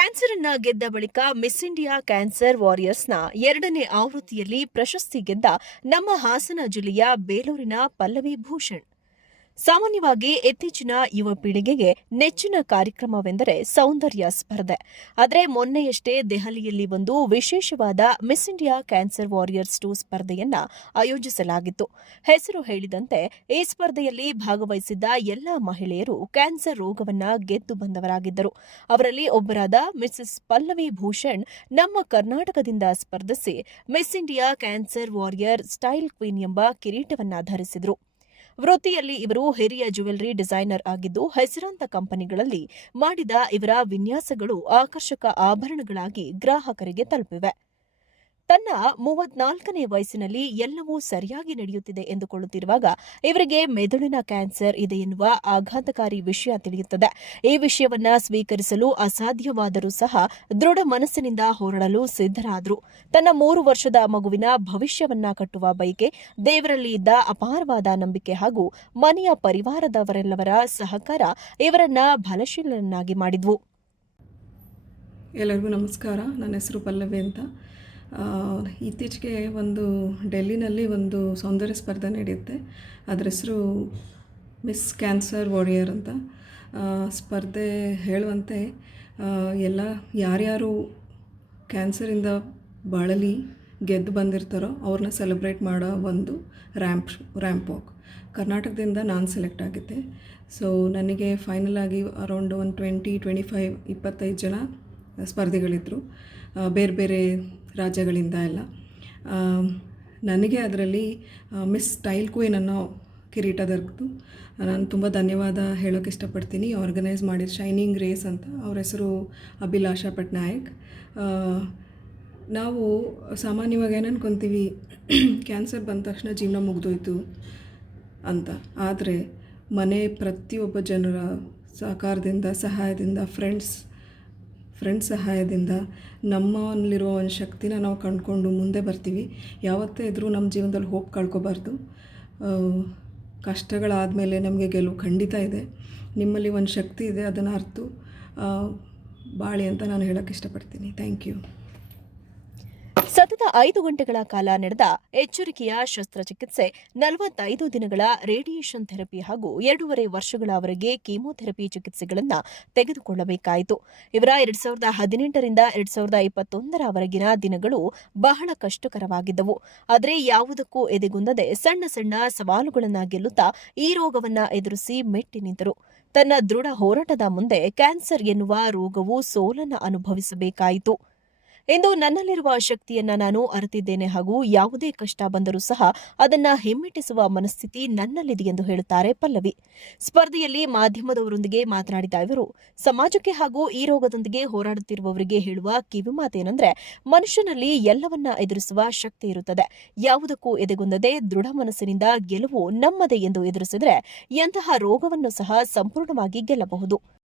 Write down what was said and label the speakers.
Speaker 1: Cancer ಅನ್ನ ಗೆದ್ದ ಬಳಿಕ ಮಿಸ್ ಇಂಡಿಯಾ ಕ್ಯಾನ್ಸರ್ ವಾರಿಯರ್ಸ್ನ ಎರಡನೇ ಆವೃತ್ತಿಯಲ್ಲಿ ಪ್ರಶಸ್ತಿ ಗೆದ್ದ ನಮ್ಮ ಹಾಸನ ಜಿಲ್ಲೆಯ ಬೇಲೂರಿನ ಪಲ್ಲವಿ ಭೂಷಣ್. ಸಾಮಾನ್ಯವಾಗಿ ಇತ್ತೀಚಿನ ಯುವ ಪೀಳಿಗೆಗೆ ನೆಚ್ಚಿನ ಕಾರ್ಯಕ್ರಮವೆಂದರೆ ಸೌಂದರ್ಯ ಸ್ಪರ್ಧೆ. ಆದರೆ ಮೊನ್ನೆಯಷ್ಟೇ ದೆಹಲಿಯಲ್ಲಿ ಒಂದು ವಿಶೇಷವಾದ Miss India cancer warriors two ಸ್ಪರ್ಧೆಯನ್ನ ಆಯೋಜಿಸಲಾಗಿತ್ತು. ಹೆಸರು ಹೇಳಿದಂತೆ ಈ ಸ್ಪರ್ಧೆಯಲ್ಲಿ ಭಾಗವಹಿಸಿದ್ದ ಎಲ್ಲಾ ಮಹಿಳೆಯರು ಕ್ಯಾನ್ಸರ್ ರೋಗವನ್ನ ಗೆದ್ದು ಬಂದವರಾಗಿದ್ದರು. ಅವರಲ್ಲಿ ಒಬ್ಬರಾದ ಮಿಸಸ್ ಪಲ್ಲವಿ ಭೂಷಣ್ ನಮ್ಮ ಕರ್ನಾಟಕದಿಂದ ಸ್ಪರ್ಧಿಸಿ Miss India cancer warrior style queen ಎಂಬ ಕಿರೀಟವನ್ನ ಧರಿಸಿದರು. ವೃತ್ತಿಯಲ್ಲಿ ಇವರು ಹಿರಿಯ ಜ್ಯುವೆಲರಿ ಡಿಸೈನರ್ ಆಗಿದ್ದು, ಹೆಸರಾಂತ ಕಂಪನಿಗಳಲ್ಲಿ ಮಾಡಿದ ಇವರ ವಿನ್ಯಾಸಗಳು ಆಕರ್ಷಕ ಆಭರಣಗಳಾಗಿ ಗ್ರಾಹಕರಿಗೆ ತಲುಪಿವೆ. ತನ್ನ ಮೂವತ್ನಾಲ್ಕನೇ ವಯಸ್ಸಿನಲ್ಲಿ ಎಲ್ಲವೂ ಸರಿಯಾಗಿ ನಡೆಯುತ್ತಿದೆ ಎಂದುಕೊಳ್ಳುತ್ತಿರುವಾಗ ಇವರಿಗೆ ಮೆದುಳಿನ ಕ್ಯಾನ್ಸರ್ ಇದೆ ಎನ್ನುವ ಆಘಾತಕಾರಿ ವಿಷಯ ತಿಳಿಯುತ್ತದೆ. ಈ ವಿಷಯವನ್ನ ಸ್ವೀಕರಿಸಲು ಅಸಾಧ್ಯವಾದರೂ ಸಹ ದೃಢ ಮನಸ್ಸಿನಿಂದ ಹೋರಾಡಲು ಸಿದ್ಧರಾದರು. ತನ್ನ ಮೂರು ವರ್ಷದ ಮಗುವಿನ ಭವಿಷ್ಯವನ್ನ ಕಟ್ಟುವ ಬಯಕೆ ದೇವರಲ್ಲಿ ಇದ್ದ ಅಪಾರವಾದ ನಂಬಿಕೆ ಹಾಗೂ ಮನೆಯ ಪರಿವಾರದವರೆಲ್ಲವರ ಸಹಕಾರ ಇವರನ್ನ ಬಲಶೀಲರನ್ನಾಗಿ ಮಾಡಿದ್ವು.
Speaker 2: ಎಲ್ಲರಿಗೂ ನಮಸ್ಕಾರ. ನನ್ನ ಹೆಸರು ಪಲ್ಲವಿ ಅಂತ. ಇತ್ತೀಚೆಗೆ ಒಂದು ಡೆಲ್ಲಿನಲ್ಲಿ ಒಂದು ಸೌಂದರ್ಯ ಸ್ಪರ್ಧೆ ನಡೆಯುತ್ತೆ. ಅದರ ಹೆಸರು ಮಿಸ್ ಕ್ಯಾನ್ಸರ್ ವಾರಿಯರ್ ಅಂತ. ಸ್ಪರ್ಧೆ ಹೇಳುವಂತೆ ಎಲ್ಲ ಯಾರ್ಯಾರು ಕ್ಯಾನ್ಸರಿಂದ ಬಳಲಿ ಗೆದ್ದು ಬಂದಿರ್ತಾರೋ ಅವ್ರನ್ನ ಸೆಲೆಬ್ರೇಟ್ ಮಾಡೋ ಒಂದು ರ್ಯಾಂಪ್ ರ್ಯಾಂಪ್ ವಾಕ್. ಕರ್ನಾಟಕದಿಂದ ನಾನು ಸೆಲೆಕ್ಟ್ ಆಗಿದ್ದೆ. ಸೊ, ನನಗೆ ಫೈನಲ್ ಆಗಿ ಅರೌಂಡ್ ಒಂದು ಟ್ವೆಂಟಿ ಟ್ವೆಂಟಿ ಫೈವ್, ಇಪ್ಪತ್ತೈದು ಜನ ಸ್ಪರ್ಧಿಗಳಿದ್ದರು ಬೇರೆ ಬೇರೆ ರಾಜ್ಯಗಳಿಂದ ಎಲ್ಲ. ನನಗೆ ಅದರಲ್ಲಿ ಮಿಸ್ ಸ್ಟೈಲ್ ಕ್ವೀನ್ ಅನ್ನೋ ಕಿರೀಟ ದೊರಕಿತು ನಾನು ತುಂಬ ಧನ್ಯವಾದ ಹೇಳೋಕ್ಕೆ ಇಷ್ಟಪಡ್ತೀನಿ. ಆರ್ಗನೈಸ್ ಮಾಡಿದ ಶೈನಿಂಗ್ ರೇಸ್ ಅಂತ. ಅವ್ರ ಹೆಸರು ಅಭಿಲಾಷಾ ಪಟ್ನಾಯಕ್. ನಾವು ಸಾಮಾನ್ಯವಾಗಿ ಏನು ಕ್ಯಾನ್ಸರ್ ಬಂದ ತಕ್ಷಣ ಜೀವನ ಮುಗಿದೋಯ್ತು ಅಂತ. ಆದರೆ ಮನೆ ಪ್ರತಿಯೊಬ್ಬ ಜನರ ಸಹಕಾರದಿಂದ, ಸಹಾಯದಿಂದ ಫ್ರೆಂಡ್ಸ್ ಫ್ರೆಂಡ್ಸ್ ಸಹಾಯದಿಂದ ನಮ್ಮಲ್ಲಿರುವ ಒಂದು ಶಕ್ತಿನ ನಾವು ಕಂಡುಕೊಂಡು ಮುಂದೆ ಬರ್ತೀವಿ. ಯಾವತ್ತೇ ಇದ್ದರೂ ನಮ್ಮ ಜೀವನದಲ್ಲಿ ಹೋಪ್ ಕಳ್ಕೊಬಾರ್ದು. ಕಷ್ಟಗಳಾದ ಕಷ್ಟಗಳಾದಮೇಲೆ ನಮಗೆ ಗೆಲುವು ಖಂಡಿತ ಇದೆ. ನಿಮ್ಮಲ್ಲಿ ಒಂದು ಶಕ್ತಿ ಇದೆ, ಅದನ್ನು ಅರ್ತು ಬಾಳಿ ಅಂತ ನಾನು ಹೇಳೋಕ್ಕೆ ಇಷ್ಟಪಡ್ತೀನಿ. ಥ್ಯಾಂಕ್ ಯು
Speaker 1: ಸತತ ಐದು ಗಂಟೆಗಳ ಕಾಲ ನಡೆದ ಎಚ್ಚರಿಕೆಯ ಶಸ್ತ್ರಚಿಕಿತ್ಸೆ, ನಲವತ್ತೈದು ದಿನಗಳ ರೇಡಿಯೇಷನ್ ಥೆರಪಿ ಹಾಗೂ ಎರಡೂವರೆ ವರ್ಷಗಳವರೆಗೆ ಕೀಮೋಥೆರಪಿ ಚಿಕಿತ್ಸೆಗಳನ್ನು ತೆಗೆದುಕೊಳ್ಳಬೇಕಾಯಿತು. ಇವರ ಎರಡ್ ಸಾವಿರದ ಹದಿನೆಂಟರಿಂದ ಎರಡ್ ಸಾವಿರದ ಇಪ್ಪತ್ತೊಂದರವರೆಗಿನ ದಿನಗಳು ಬಹಳ ಕಷ್ಟಕರವಾಗಿದ್ದವು. ಆದರೆ ಯಾವುದಕ್ಕೂ ಎದೆಗುಂದದೆ ಸಣ್ಣ ಸಣ್ಣ ಸವಾಲುಗಳನ್ನು ಗೆಲ್ಲುತ್ತಾ ಈ ರೋಗವನ್ನು ಎದುರಿಸಿ ಮೆಟ್ಟಿ ನಿಂತರು. ತನ್ನ ದೃಢ ಹೋರಾಟದ ಮುಂದೆ ಕ್ಯಾನ್ಸರ್ ಎನ್ನುವ ರೋಗವು ಸೋಲನ್ನು ಅನುಭವಿಸಬೇಕಾಯಿತು. ಇಂದು ನನ್ನಲ್ಲಿರುವ ಶಕ್ತಿಯನ್ನ ನಾನು ಅರಿತಿದ್ದೇನೆ ಹಾಗೂ ಯಾವುದೇ ಕಷ್ಟ ಬಂದರೂ ಸಹ ಅದನ್ನ ಹಿಮ್ಮೆಟ್ಟಿಸುವ ಮನಸ್ಥಿತಿ ನನ್ನಲ್ಲಿದೆ ಎಂದು ಹೇಳುತ್ತಾರೆ ಪಲ್ಲವಿ. ಸ್ಪರ್ಧೆಯಲ್ಲಿ ಮಾಧ್ಯಮದವರೊಂದಿಗೆ ಮಾತನಾಡಿದ ಇವರು, ಸಮಾಜಕ್ಕೆ ಹಾಗೂ ಈ ರೋಗದೊಂದಿಗೆ ಹೋರಾಡುತ್ತಿರುವವರಿಗೆ ಹೇಳುವ ಕಿವಿಮಾತೇನೆಂದ್ರೆ ಮನುಷ್ಯನಲ್ಲಿ ಎಲ್ಲವನ್ನ ಎದುರಿಸುವ ಶಕ್ತಿ ಇರುತ್ತದೆ. ಯಾವುದಕ್ಕೂ ಎದೆಗುಂದದೆ ದೃಢ ಮನಸ್ಸಿನಿಂದ ಗೆಲುವು ನಮ್ಮದೇ ಎಂದು ಎದುರಿಸಿದರೆ, ಎಂತಹ ರೋಗವನ್ನು ಸಹ ಸಂಪೂರ್ಣವಾಗಿ ಗೆಲ್ಲಬಹುದು.